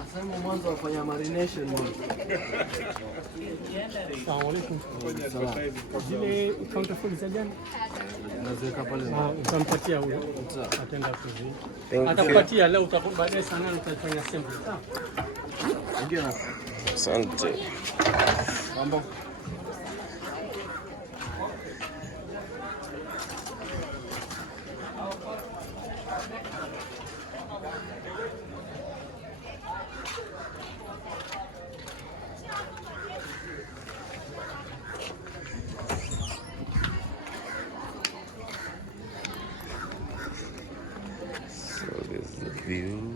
Asema mwanzo wafanya marination mwanzo. Assalamu alaikum. Zile counterfoil za jana naziweka pale. Utampatia huyo. Ataenda kuzi. Atakupatia leo baadaye sana utafanya assembly. Sawa? Ndio na. Asante. Mambo. View.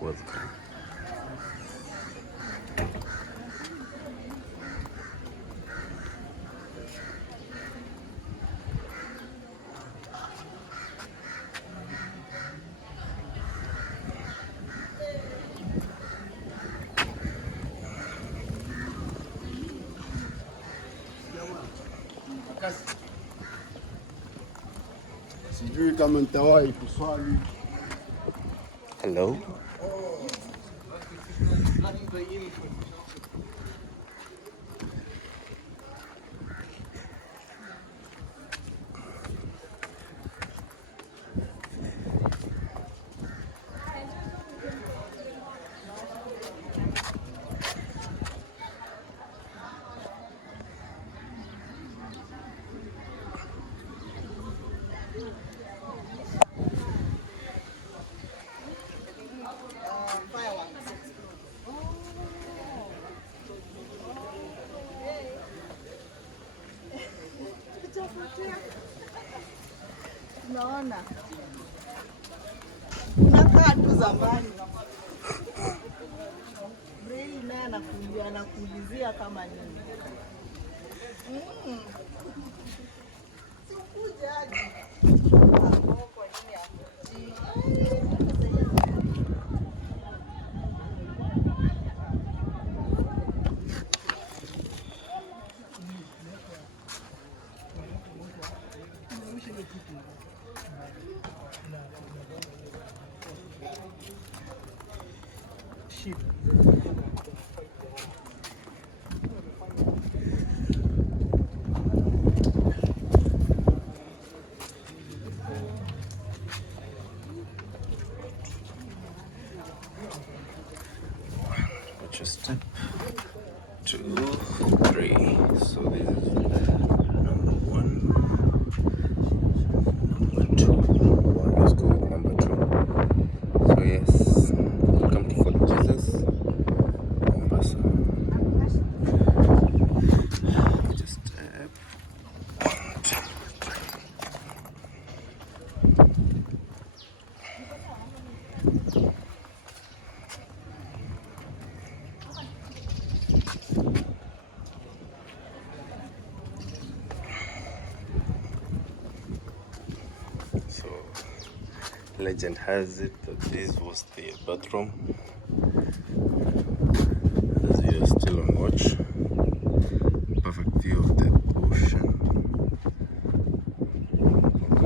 Welcome. Sijui kama nitawahi kuswali. Hello. Naona unakaa tu zamani. Brei naye anakuulizia kama nini. Sikuja hadi. Kwa nini akuji? Just step 2, 3. So this is number 1, number 2. Well, let's go with number 2. So yes, welcome to Fort Jesus, Mombasa. Just step 1, 2, 3. Legend has it that this was the bathroom. As we are still on watch, perfect view of the ocean.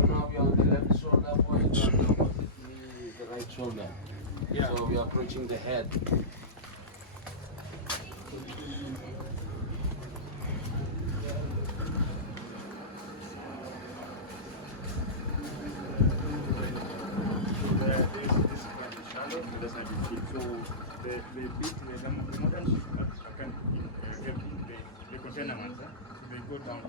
Now we are on the left shoulder point. The right shoulder. Yeah. So we are approaching the head. The container ones, they go down.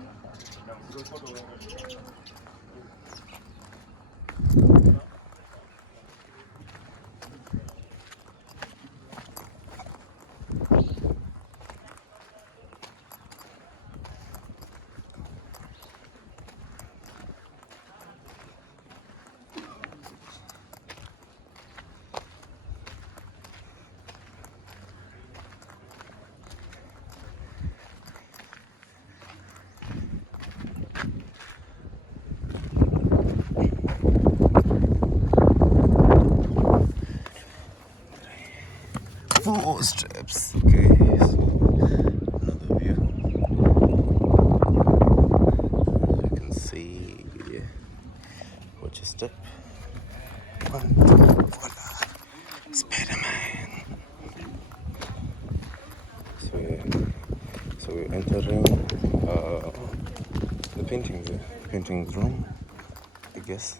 steps. Okay, so another view. As you can see, yeah. Watch your step. 1, 2, voila. Spider-Man. So we're entering the painting room, I guess.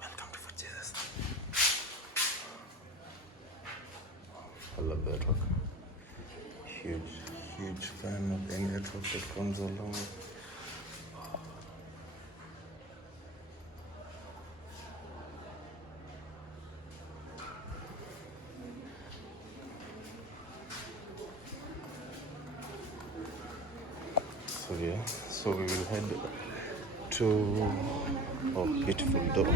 Welcome to Fort Jesus. I love that rock. Huge fan of any rock that comes along. So yeah, so we will head to beautiful door.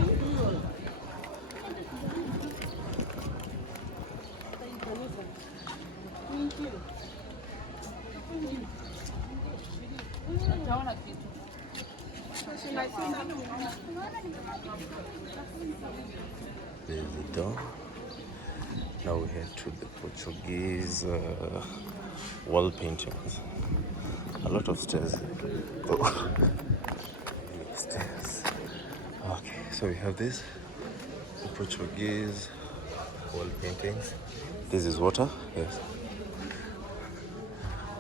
There's the door. Now we head to the Portuguese wall paintings. A lot of stairs. Oh. Many stairs. Okay, so we have this, the Portuguese wall paintings. This is water, yes.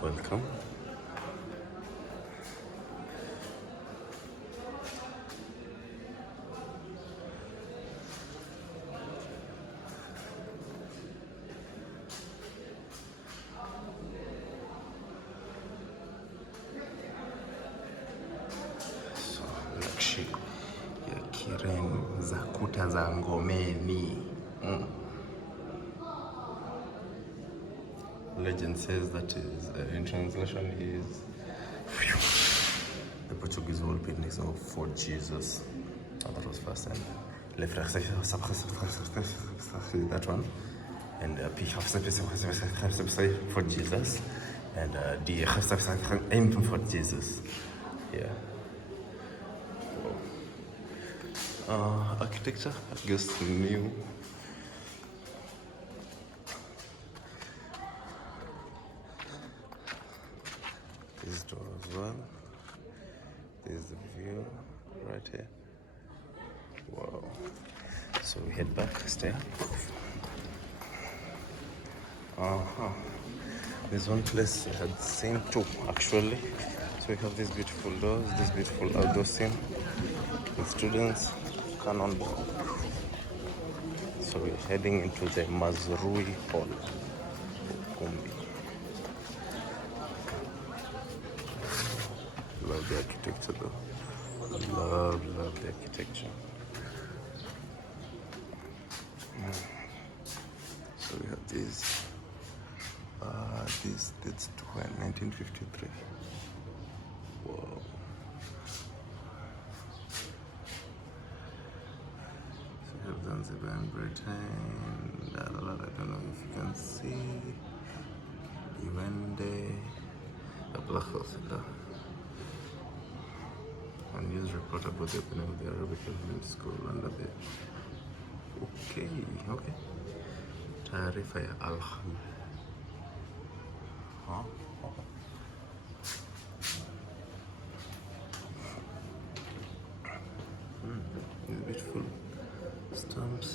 Welcome. Nakshi ya kireni za kuta za Ngomeni. Legend says that is, in translation is the Portuguese wall paintings of Fort Jesus. Oh, that was first time. That one. And Fort Jesus. And aim for Jesus. Yeah. Architecture, I guess new. This door as well. There's the view right here. Wow. So we head back, stay. There's one place I had seen two actually. So we have these beautiful doors, this beautiful outdoor scene with students, cannonball. So we're heading into the Mazrui Hall. Ukumbi. Love the architecture though. Love the architecture. So we have this. This dates to 1953. Wow. So we have Zanzibar and Britain. I don't know if you can see. Iwende. The Black House. A news report about the opening of the Arabic Elementary School under the. Okay. Taarifa ya Alham. These beautiful stamps.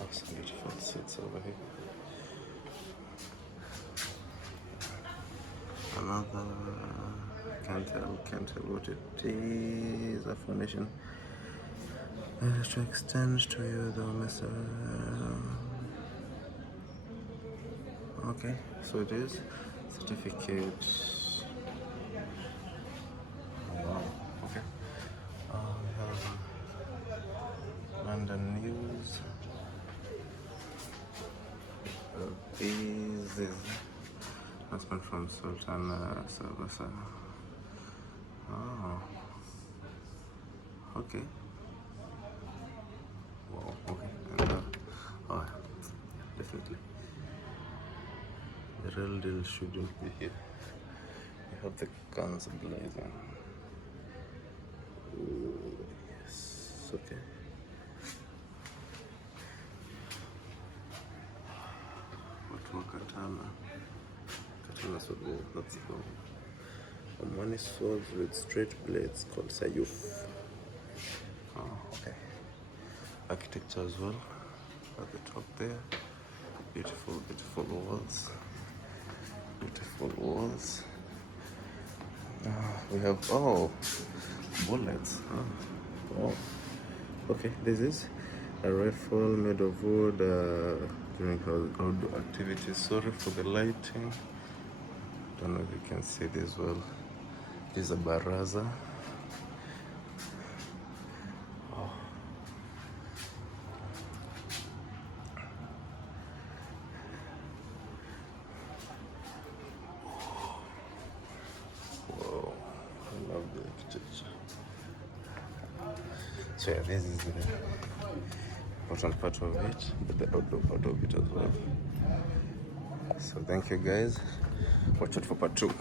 Oh, some beautiful seats over here. Another, can't tell what it is. A foundation to extend to you, though, Mr. Okay, so it is certificate. Oh, wow, okay. We have London News. This is announcement from Sultan Sabasa. Okay. Wow, okay. And, oh, yeah, definitely. The real deal shouldn't be here. You have the guns blazing. Ooh, yes, okay. Watu wa katana. Katana sword, not the Omani swords with straight blades called sayuf. Oh, okay. Architecture as well at the top there. Beautiful, beautiful walls. Beautiful walls. We have bullets. Oh. Okay, this is a rifle made of wood during outdoor activities. Sorry for the lighting. Don't know if you can see this well. This is a baraza. Whoa, I love the architecture. So yeah, this is the important part of it, but the outdoor part of it as well. So thank you guys. Watch out for part 2.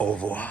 Au revoir.